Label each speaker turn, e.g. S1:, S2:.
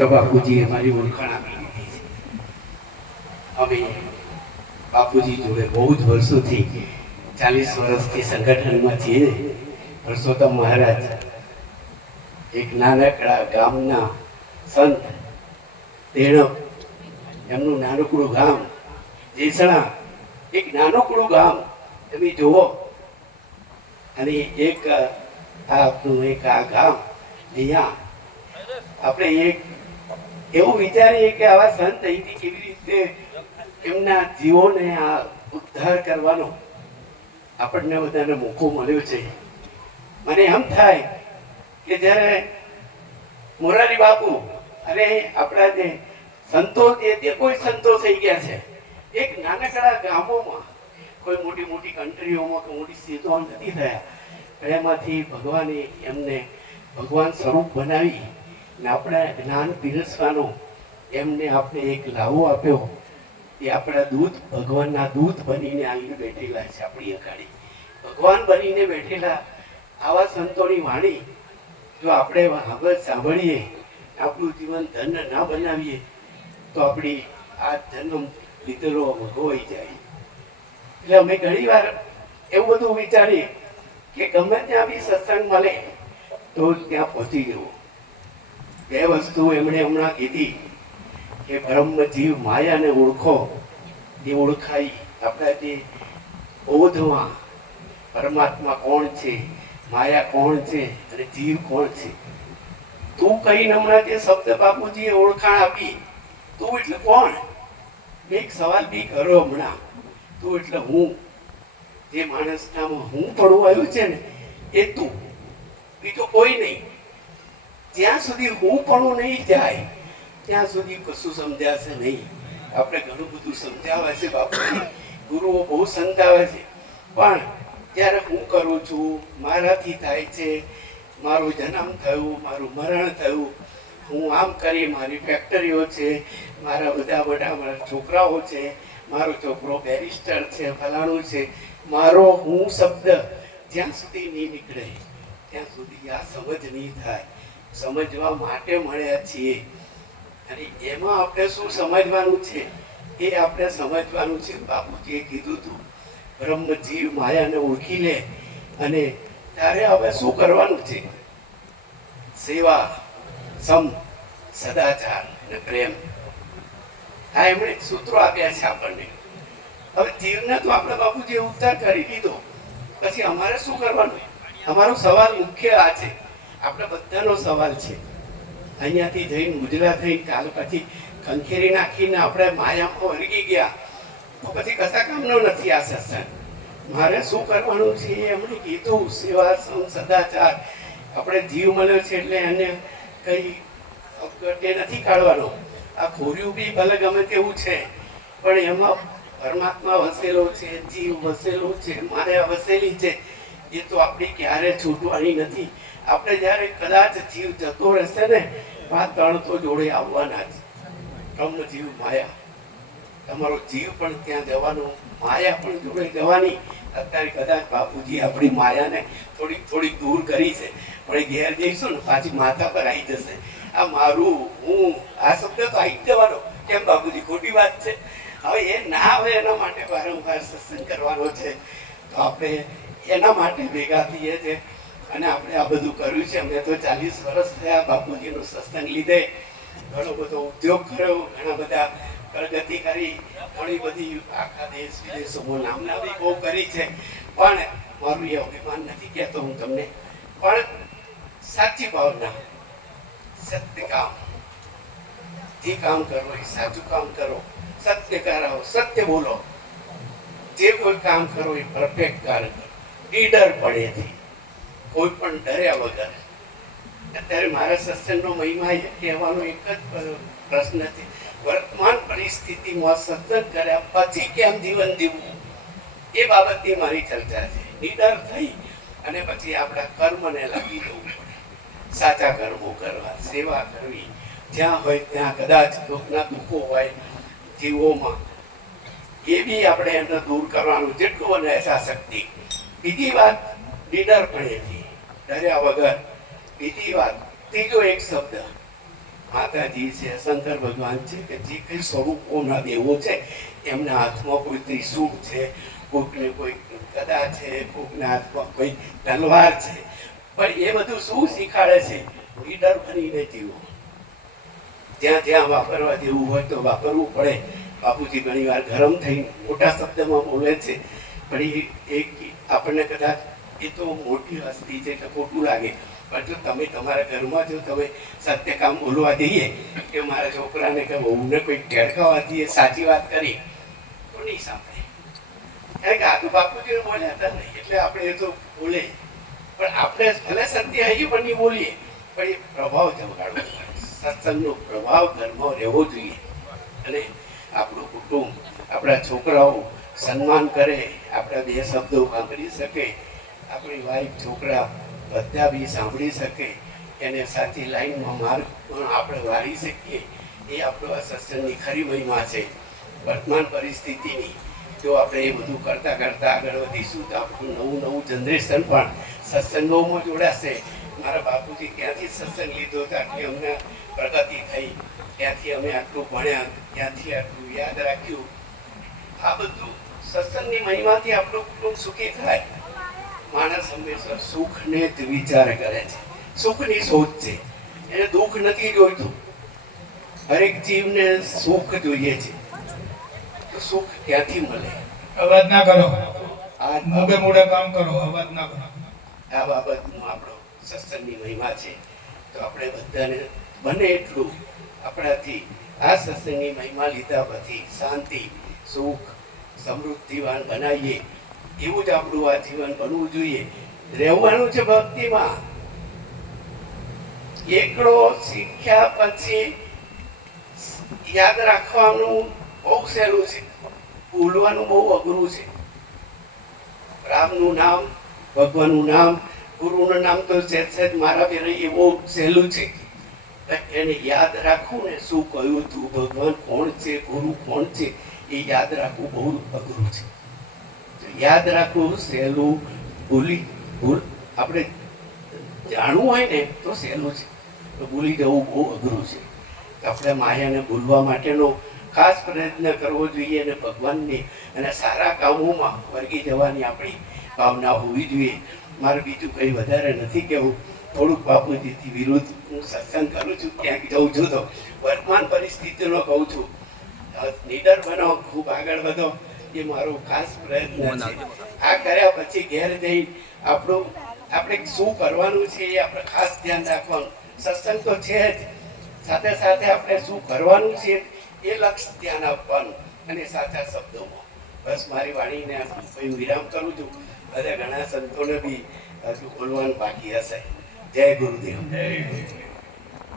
S1: તો બાપુજીએ મારી ઓળખાણ આપી અમે બાપુજી જોડે બહુ જ વર્ષોથી ચાલીસ વર્ષથી સંગઠનમાં છીએ. પરસોત્તમ મહારાજ એક નાનકડા ગામના સંત તેણપ એમનું નાનકડું ગામ જેસણા, એક નાનકડું ગામ, તમે જુઓ. અને એક આ આપણું એક આ ગામ, અહીંયા આપણે એક એવું વિચારીએ કે આવા સંત અહીંથી કેવી રીતે એમના જીવોને આ ઉદ્ધાર કરવાનો આપણને બધાને મોકો મળ્યો છે. મને એમ થાય કે જ્યારે મોરારી બાપુ અને આપણા જે સંતો તે કોઈ સંતો થઈ ગયા છે. એક નાનકડા ગામોમાં, કોઈ મોટી મોટી કન્ટ્રીઓમાં કે મોટી સીધો નથી થયા. એમાંથી ભગવાને એમને ભગવાન સ્વરૂપ બનાવી આપણે જ્ઞાન પીરસવાનો એમને આપણે એક લાવો આપ્યો એ આપણા દૂધ ભગવાનના દૂધ બનીને આવીને બેઠેલા છે આપણી અગાડી ભગવાન બનીને બેઠેલા આવા સંતોની વાણી જો આપણે સાંભળીએ, આપણું જીવન ધન્ય ના બનાવીએ, તો આપણી આ જન્મ લીધેલો હોય જાય. એટલે અમે ઘણી વાર એવું બધું વિચારીએ કે ગમે ત્યાં બી સત્સંગ મળે તો ત્યાં પહોંચી જવું. બે વસ્તુ એમણે હમણાં કીધી કે બ્રહ્મજીવ માયાને ઓળખો, એ ઓળખાઈ આપણા જે બોધમાં પરમાત્મા કોણ છે, માયા કોણ છે અને જીવ કોણ છે. તું કહીને હમણાં જે શબ્દ બાપુજીએ ઓળખાણ આપી, તું એટલે કોણ? એક સવાલ બી કરો હમણાં. તું એટલે હું. જે માણસનામાં હું પડવું આવ્યું છે ને, એ તું. બીજો કોઈ નહીં. જ્યાં સુધી હું પણ નહીં જાય ત્યાં સુધી કશું સમજાશે નહીં. આપણે ઘણું બધું સમજાવે છે બાપુજી. ગુરુઓ બહુ સમજાવે છે. પણ જ્યારે હું કરું છું, મારાથી થાય છે, મારો જન્મ થયું, મારું મરણ થયું, હું આમ કરી મારી ફેક્ટરીઓ છે, મારા બધા બધા મારા છોકરાઓ છે, મારો છોકરો બેરિસ્ટર છે, ફલાણું છે, મારો હું શબ્દ જ્યાં સુધી નહીં નીકળે, ત્યાં સુધી આ સમજ નહીં થાય. સમજવા માટે મળ્યા છીએ. અને એમાં આપણે શું સમજવાનું છે? એ આપણે સમજવાનું છે. બાપુજીએ કીધું હતું બ્રહ્મ જીવ માયાને ઓળખી લે અને ત્યારે હવે શું કરવાનું છે? સેવા, સમ, સદાચાર અને પ્રેમ. આ એમણે સૂત્રો આપ્યા છે આપણને. હવે જીવને તો આપણે બાપુજીએ ઉદ્ધાર કરી દીધો. પછી અમારે શું કરવાનું? અમારો સવાલ મુખ્ય આ છે. આપણે બધાનો સવાલ છે. અહીંયાથી જઈને મુજલા થઈ કાલ પછી કંખેરી નાખીને આપણે માયામાં વળગી ગયા. તો પછી કશા કામનો નથી આ સત્સંગ? મારે શું કરવાનું છે? એ એમણે કીધું, સેવા સમ સદાચાર. આપણે જીવ મળ્યો છે એટલે એને કંઈ અવગટે નથી કાઢવાનો. આ ખોર્યું બી ભલે ગમે તેવું છે, પણ એમાં પરમાત્મા વસેલો છે, જીવ વસેલો છે, માયા વસેલી છે. એ તો આપણી ક્યારે છૂટવાની નથી. આપણે જ્યારે કદાચ જીવ જતો રહેશે ને આ ત્રણ તો જોડે આવવાના જ. કમ જીવ માયા. તમારો જીવ પણ ત્યાં જવાનો, માયા પણ જોડે જવાની. અત્યારે કદાચ બાપુજી આપણી માયાને થોડીક થોડીક દૂર કરી છે. પણ ઘેર જઈશું ને, પાછી માથા પર આવી જશે. આ મારું, હું, આ શબ્દ તો આવી જ જવાનો. કેમ બાપુજી? ખોટી વાત છે. હવે એ ના આવે એના માટે વારંવાર સત્સંગ કરવાનો છે. તો આપણે એના માટે ભેગા થઈએ છીએ અને આપણે આ બધું કર્યું છે. અમે તો ચાલીસ વર્ષ થયા બાપુજીનો સત્સંગ લીધે. ઘણો બધો ઉદ્યોગ કર્યો. ઘણા બધા પ્રગતિ કરી. ઘણી બધી આખા દેશ વિદેશોમાં નામના બી બહુ કરી છે. પણ મારું એ અભિમાન નથી કહેતો હું તમને. પણ સાચી ભાવના, સત્ય કામ. જે કામ કરો એ સાચું કામ કરો. સત્ય કરાવો, સત્ય બોલો. જે કોઈ કામ કરો એ પરફેક્ટ કાર્ય કરો. નીડર પડેથી કોઈ પણ ડર્યા વગર. અત્યારે મારા સત્સંગનો મહિમા કહેવાનો એક જ પ્રશ્ન છે. વર્તમાન પરિસ્થિતિમાં સત્સંગ કર્યા પછી કેમ જીવન જીવવું? એ બાબતની મારી ચર્ચા છે. નીડર થઈ અને પછી આપણા કર્મને લાગી જવું પડે. સાચા કર્મો કરવા, સેવા કરવી. જ્યાં હોય ત્યાં કદાચ દુઃખના દુઃખો હોય જીવોમાં. એ બી આપણે એમને દૂર કરવાનું જેટલું બને યથાશક્તિ બીજી વાત, ડિનર પડેથી ડર્યા વગર. બીજી વાત, ત્રીજો એક શબ્દ. માતાજી છે, શંકર ભગવાન છે કે જે કંઈ સ્વરૂપોના દેવો છે, એમના હાથમાં કોઈ ત્રિશુળ છે કોઈકને કોઈ ગદા છે કોઈકના હાથમાં કોઈ તલવાર છે. પણ એ બધું શું શીખાડે છે? લીડર બનીને જીવો. જ્યાં જ્યાં વાપરવા જેવું હોય તો વાપરવું પડે. બાપુજી ઘણી વાર ગરમ થઈ મોટા શબ્દમાં બોલે છે. પણ એ આપણને કદાચ એ તો મોટી હસ્તી છે એટલે ખોટું લાગે. પણ જો તમે તમારા ઘરમાં જો તમે સત્ય કામ બોલવા દઈએ કે મારા છોકરાને કે બહુને કોઈ ટેડકાવા દઈએ સાચી વાત કરી તો નહીં સાંભળે. કારણ કે આ તો બાપુજીને બોલ્યા હતા નહીં એટલે આપણે એ તો બોલે. પણ આપણે ભલે સત્ય હજી પણ નહીં બોલીએ, પણ એ પ્રભાવ જમગાડવો પડે. સત્સંગનો પ્રભાવ ઘરમાં રહેવો જોઈએ. અને આપણું કુટુંબ, આપણા છોકરાઓ સન્માન કરે, આપણા બે શબ્દો સાંભળી શકે, આપણી વાઈફ, છોકરા બધા બી સાંભળી શકે, એને સાચી લાઈનમાં માર્ગ પણ આપણે વાળી શકીએ. એ આપણો આ સત્સંગની ખરી મહિમા છે. વર્તમાન પરિસ્થિતિની જો આપણે એ બધું કરતાં કરતાં આગળ વધીશું તો આપણું નવું નવું જનરેશન પણ સત્સંગોમાં જોડાશે. મારા બાપુજી ક્યાંથી સત્સંગ લીધો આટલી અમને પ્રગતિ થઈ. ત્યાંથી અમે આટલું ભણ્યા. ત્યાંથી આટલું યાદ રાખ્યું. આ બધું સત્સંગની મહિમાથી આપણું કુટુંબ સુખી થાય. માણસ હંમેશા સુખને જ વિચાર કરે છે. સુખની શોધ છે. એને દુઃખ નથી જોઈતું. હરેક જીવને સુખ જોઈએ છે. તો સુખ ક્યાંથી મળે?
S2: અવાજ ના કરો.
S1: આ
S2: મોડે મોડે કામ કરો. અવાજ ના કરો.
S1: આ બાબતનું આપણો સત્સંગની મહિમા છે. તો આપણે બધાને બને એટલું આપણાથી આ સત્સંગની મહિમા લીધા પછી શાંતિ, સુખ સમૃદ્ધિવાન બનાવીએ. એવું જ આપણું આ જીવન બનવું જોઈએ. રહેવાનું છે ભક્તિમાં. એકડો શીખ્યા પછી યાદ રાખવાનું બહુ સહેલું છે. ભૂલવાનું બહુ અઘરું છે. રામનું નામ, ભગવાનનું નામ ગુરુનું નામ તો સહેજ સહેજ મારા બેને એ બહુ સહેલું છે એને યાદ રાખવું ને શું કહ્યું તું? ભગવાન કોણ છે? ગુરુ કોણ છે? એ યાદ રાખવું બહુ અઘરું છે. યાદ રાખવું સહેલું, ભૂલી, ભૂલ આપણે જાણવું હોય ને તો સહેલું છે. તો ભૂલી જવું બહુ અઘરું છે. આપણે માયાને ભૂલવા માટેનો ખાસ પ્રયત્ન કરવો જોઈએ અને ભગવાનની અને સારા કામોમાં વર્ગી જવાની આપણી ભાવના હોવી જોઈએ. મારે બીજું કંઈ વધારે નથી કહેવું. થોડુંક બાપુજીથી વિરુદ્ધ હું સત્સંગ કરું છું ક્યાંક જઉં છું તો વર્તમાન પરિસ્થિતિનો કહું છું. નીડર બનો ખૂબ આગળ વધો એ મારો ખાસ પ્રયત્ન છે. આ કર્યા પછી ઘેર જઈ આપણું આપણે શું કરવાનું છે એ આપણે ખાસ ધ્યાન રાખવાનું. સત્સંગ તો છે જ. સાથે સાથે આપણે શું કરવાનું છે એ લક્ષ ધ્યાન આપવાનું અને સાચા શબ્દોમાં. બસ મારી વાણીને હું વિરામ કરું છું. બધા ઘણા સંતોને બી હજુ ખોલવાનું બાકી હશે. જય ગુરુદેવ. જય